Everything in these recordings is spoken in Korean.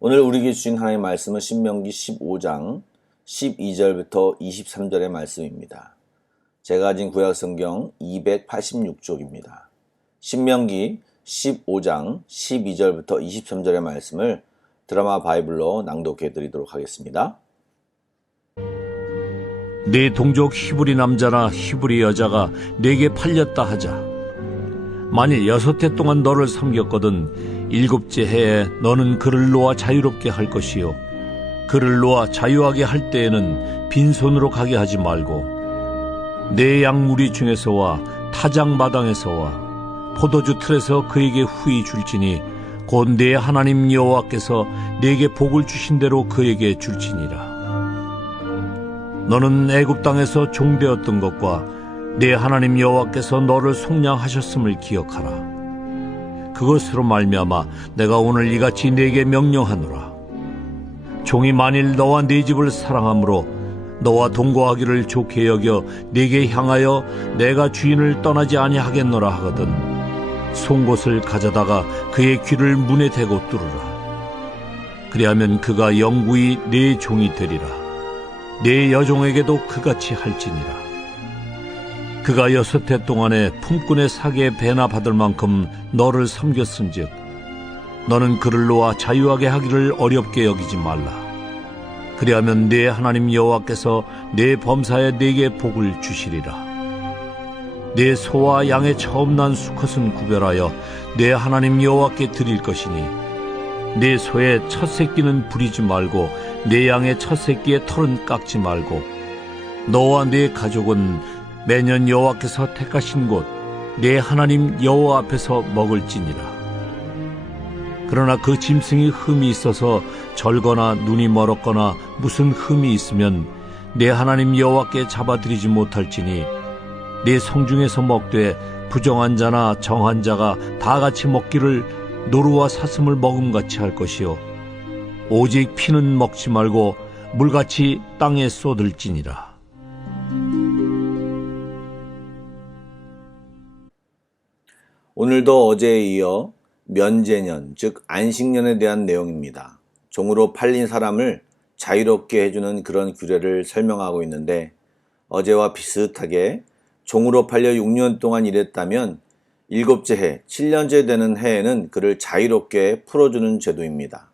오늘 우리에게 주신 하나님의 말씀은 신명기 15장 12절부터 23절의 말씀입니다. 제가 가진 구약성경 286쪽입니다. 신명기 15장 12절부터 23절의 말씀을 드라마 바이블로 낭독해 드리도록 하겠습니다. 네 동족 히브리 남자나 히브리 여자가 네게 팔렸다 하자. 만일 6해 동안 너를 섬겼거든 7째 해에 너는 그를 놓아 자유롭게 할 것이요, 그를 놓아 자유하게 할 때에는 빈손으로 가게 하지 말고 네 양무리 중에서와 타작마당에서와 포도주 틀에서 그에게 후히 줄지니 곧 네 하나님 여호와께서 네게 복을 주신 대로 그에게 줄지니라. 너는 애굽 땅에서 종되었던 것과 네 하나님 여호와께서 너를 속량하셨음을 기억하라. 그것으로 말미암아 내가 오늘 이같이 네게 명령하노라. 종이 만일 너와 네 집을 사랑함으로 너와 동거하기를 좋게 여겨 네게 향하여 내가 주인을 떠나지 아니하겠노라 하거든 송곳을 가져다가 그의 귀를 문에 대고 뚫으라. 그리하면 그가 영구히 네 종이 되리라. 네 여종에게도 그같이 할지니라. 그가 6해 동안에 품꾼의 사기에 배나 받을 만큼 너를 섬겼은즉 너는 그를 놓아 자유하게 하기를 어렵게 여기지 말라. 그리하면 네 하나님 여호와께서 네 범사에 네게 복을 주시리라. 네 소와 양의 처음 난 수컷은 구별하여 네 하나님 여호와께 드릴 것이니 네 소의 첫 새끼는 부리지 말고 네 양의 첫 새끼의 털은 깎지 말고 너와 네 가족은 매년 여호와께서 택하신 곳 네 하나님 여호와 앞에서 먹을지니라. 그러나 그 짐승이 흠이 있어서 절거나 눈이 멀었거나 무슨 흠이 있으면 네 하나님 여호와께 잡아드리지 못할지니 네 성중에서 먹되 부정한 자나 정한 자가 다 같이 먹기를 노루와 사슴을 먹음같이 할 것이요, 오직 피는 먹지 말고 물같이 땅에 쏟을지니라. 오늘도 어제에 이어 면제년, 즉 안식년에 대한 내용입니다. 종으로 팔린 사람을 자유롭게 해주는 그런 규례를 설명하고 있는데, 어제와 비슷하게 종으로 팔려 6년 동안 일했다면 7째 해, 7년째 되는 해에는 그를 자유롭게 풀어주는 제도입니다.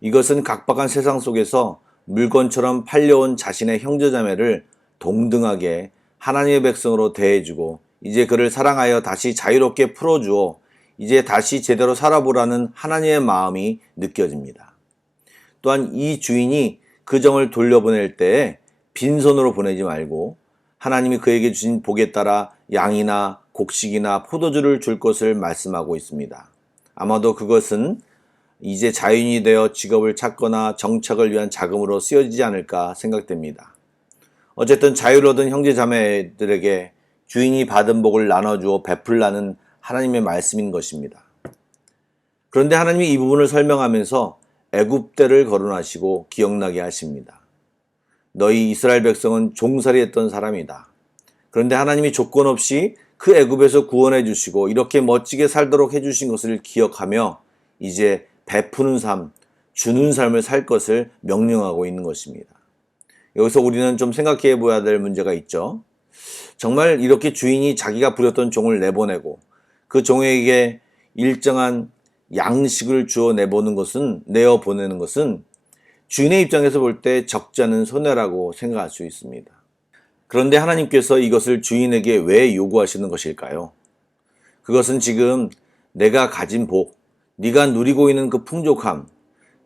이것은 각박한 세상 속에서 물건처럼 팔려온 자신의 형제자매를 동등하게 하나님의 백성으로 대해주고 이제 그를 사랑하여 다시 자유롭게 풀어주어 이제 다시 제대로 살아보라는 하나님의 마음이 느껴집니다. 또한 이 주인이 그 정을 돌려보낼 때에 빈손으로 보내지 말고 하나님이 그에게 주신 복에 따라 양이나 곡식이나 포도주를 줄 것을 말씀하고 있습니다. 아마도 그것은 이제 자유인이 되어 직업을 찾거나 정착을 위한 자금으로 쓰여지지 않을까 생각됩니다. 어쨌든 자유를 얻은 형제자매들에게 주인이 받은 복을 나눠주어 베풀라는 하나님의 말씀인 것입니다. 그런데 하나님이 이 부분을 설명하면서 애굽때를 거론하시고 기억나게 하십니다. 너희 이스라엘 백성은 종살이했던 사람이다. 그런데 하나님이 조건 없이 그 애굽에서 구원해 주시고 이렇게 멋지게 살도록 해주신 것을 기억하며 이제 베푸는 삶, 주는 삶을 살 것을 명령하고 있는 것입니다. 여기서 우리는 좀 생각해 보아야 될 문제가 있죠. 정말 이렇게 주인이 자기가 부렸던 종을 내보내고 그 종에게 일정한 양식을 주어 내어 보내는 것은 주인의 입장에서 볼 때 적지 않은 손해라고 생각할 수 있습니다. 그런데 하나님께서 이것을 주인에게 왜 요구하시는 것일까요? 그것은 지금 내가 가진 복, 네가 누리고 있는 그 풍족함,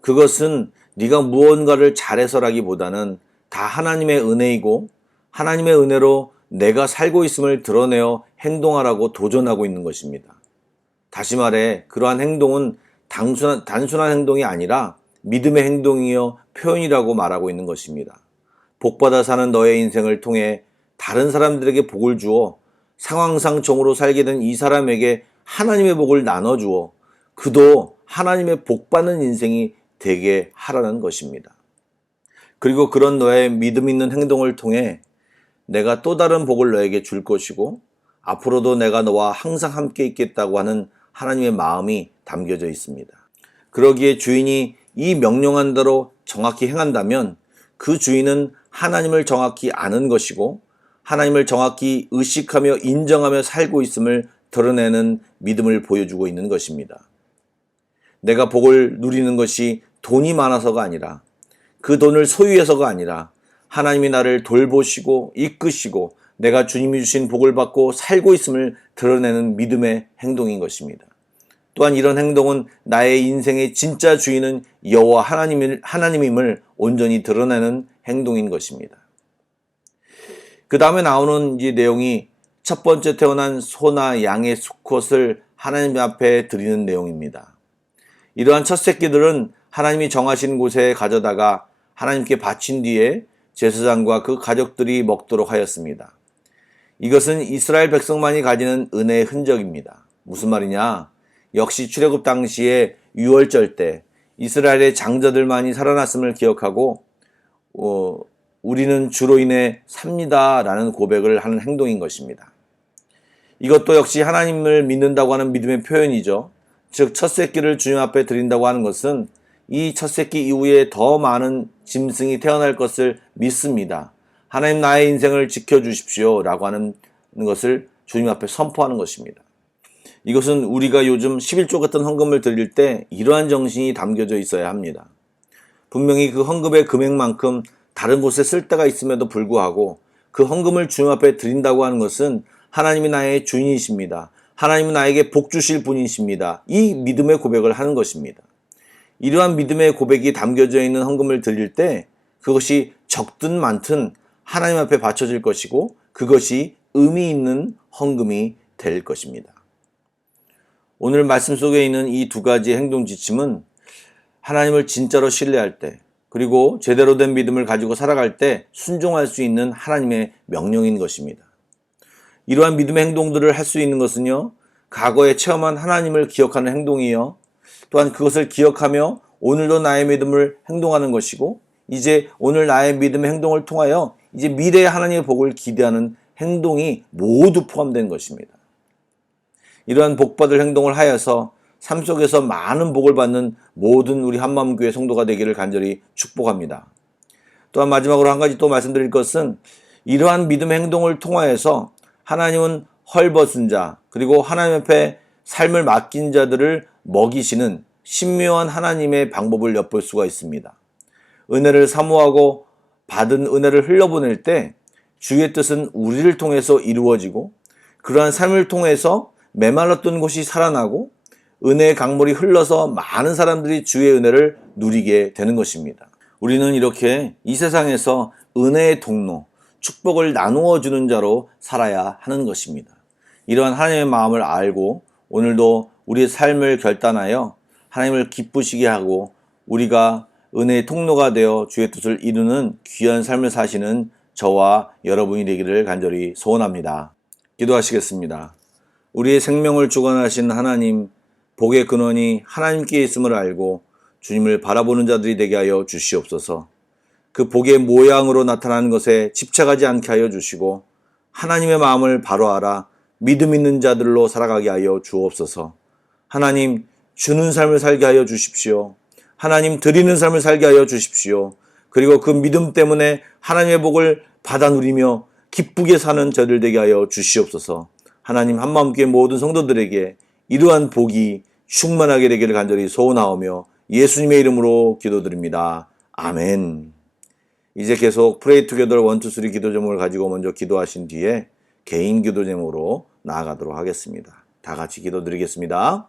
그것은 네가 무언가를 잘해서라기보다는 다 하나님의 은혜이고 하나님의 은혜로 내가 살고 있음을 드러내어 행동하라고 도전하고 있는 것입니다. 다시 말해 그러한 행동은 단순한 행동이 아니라 믿음의 행동이요 표현이라고 말하고 있는 것입니다. 복받아 사는 너의 인생을 통해 다른 사람들에게 복을 주어 상황상 종으로 살게 된 이 사람에게 하나님의 복을 나눠주어 그도 하나님의 복받는 인생이 되게 하라는 것입니다. 그리고 그런 너의 믿음 있는 행동을 통해 내가 또 다른 복을 너에게 줄 것이고 앞으로도 내가 너와 항상 함께 있겠다고 하는 하나님의 마음이 담겨져 있습니다. 그러기에 주인이 이 명령한 대로 정확히 행한다면 그 주인은 하나님을 정확히 아는 것이고 하나님을 정확히 의식하며 인정하며 살고 있음을 드러내는 믿음을 보여주고 있는 것입니다. 내가 복을 누리는 것이 돈이 많아서가 아니라 그 돈을 소유해서가 아니라 하나님이 나를 돌보시고 이끄시고 내가 주님이 주신 복을 받고 살고 있음을 드러내는 믿음의 행동인 것입니다. 또한 이런 행동은 나의 인생의 진짜 주인은 여호와 하나님임을 온전히 드러내는 행동인 것입니다. 그 다음에 나오는 이 내용이 첫 번째 태어난 소나 양의 수컷을 하나님 앞에 드리는 내용입니다. 이러한 첫 새끼들은 하나님이 정하신 곳에 가져다가 하나님께 바친 뒤에 제사장과 그 가족들이 먹도록 하였습니다. 이것은 이스라엘 백성만이 가지는 은혜의 흔적입니다. 무슨 말이냐? 역시 출애굽 당시에 유월절 때 이스라엘의 장자들만이 살아났음을 기억하고 우리는 주로 인해 삽니다 라는 고백을 하는 행동인 것입니다. 이것도 역시 하나님을 믿는다고 하는 믿음의 표현이죠. 즉 첫 새끼를 주님 앞에 드린다고 하는 것은 이 첫 새끼 이후에 더 많은 짐승이 태어날 것을 믿습니다. 하나님 나의 인생을 지켜주십시오 라고 하는 것을 주님 앞에 선포하는 것입니다. 이것은 우리가 요즘 11조 같은 헌금을 드릴 때 이러한 정신이 담겨져 있어야 합니다. 분명히 그 헌금의 금액만큼 다른 곳에 쓸 데가 있음에도 불구하고 그 헌금을 주님 앞에 드린다고 하는 것은 하나님이 나의 주인이십니다. 하나님은 나에게 복 주실 분이십니다. 이 믿음의 고백을 하는 것입니다. 이러한 믿음의 고백이 담겨져 있는 헌금을 드릴 때 그것이 적든 많든 하나님 앞에 바쳐질 것이고 그것이 의미 있는 헌금이 될 것입니다. 오늘 말씀 속에 있는 이 두 가지 행동 지침은 하나님을 진짜로 신뢰할 때 그리고 제대로 된 믿음을 가지고 살아갈 때 순종할 수 있는 하나님의 명령인 것입니다. 이러한 믿음의 행동들을 할 수 있는 것은요, 과거에 체험한 하나님을 기억하는 행동이요, 또한 그것을 기억하며 오늘도 나의 믿음을 행동하는 것이고 이제 오늘 나의 믿음의 행동을 통하여 이제 미래의 하나님의 복을 기대하는 행동이 모두 포함된 것입니다. 이러한 복받을 행동을 하여서 삶 속에서 많은 복을 받는 모든 우리 한마음교회 성도가 되기를 간절히 축복합니다. 또한 마지막으로 한 가지 또 말씀드릴 것은 이러한 믿음의 행동을 통하여서 하나님은 헐벗은 자 그리고 하나님 앞에 삶을 맡긴 자들을 먹이시는 신묘한 하나님의 방법을 엿볼 수가 있습니다. 은혜를 사모하고 받은 은혜를 흘려보낼 때 주의 뜻은 우리를 통해서 이루어지고 그러한 삶을 통해서 메말랐던 곳이 살아나고 은혜의 강물이 흘러서 많은 사람들이 주의 은혜를 누리게 되는 것입니다. 우리는 이렇게 이 세상에서 은혜의 통로, 축복을 나누어 주는 자로 살아야 하는 것입니다. 이러한 하나님의 마음을 알고 오늘도 우리의 삶을 결단하여 하나님을 기쁘시게 하고 우리가 은혜의 통로가 되어 주의 뜻을 이루는 귀한 삶을 사시는 저와 여러분이 되기를 간절히 소원합니다. 기도하시겠습니다. 우리의 생명을 주관하신 하나님, 복의 근원이 하나님께 있음을 알고 주님을 바라보는 자들이 되게 하여 주시옵소서. 그 복의 모양으로 나타나는 것에 집착하지 않게 하여 주시고 하나님의 마음을 바로 알아 믿음 있는 자들로 살아가게 하여 주옵소서. 하나님, 주는 삶을 살게 하여 주십시오. 하나님, 드리는 삶을 살게 하여 주십시오. 그리고 그 믿음 때문에 하나님의 복을 받아 누리며 기쁘게 사는 저들 되게 하여 주시옵소서. 하나님, 한마음교회 모든 성도들에게 이러한 복이 충만하게 되기를 간절히 소원하오며 예수님의 이름으로 기도드립니다. 아멘. 이제 계속 프레이 투게더 1, 2, 3 기도 제목을 가지고 먼저 기도하신 뒤에 개인 기도 제목으로 나아가도록 하겠습니다. 다 같이 기도드리겠습니다.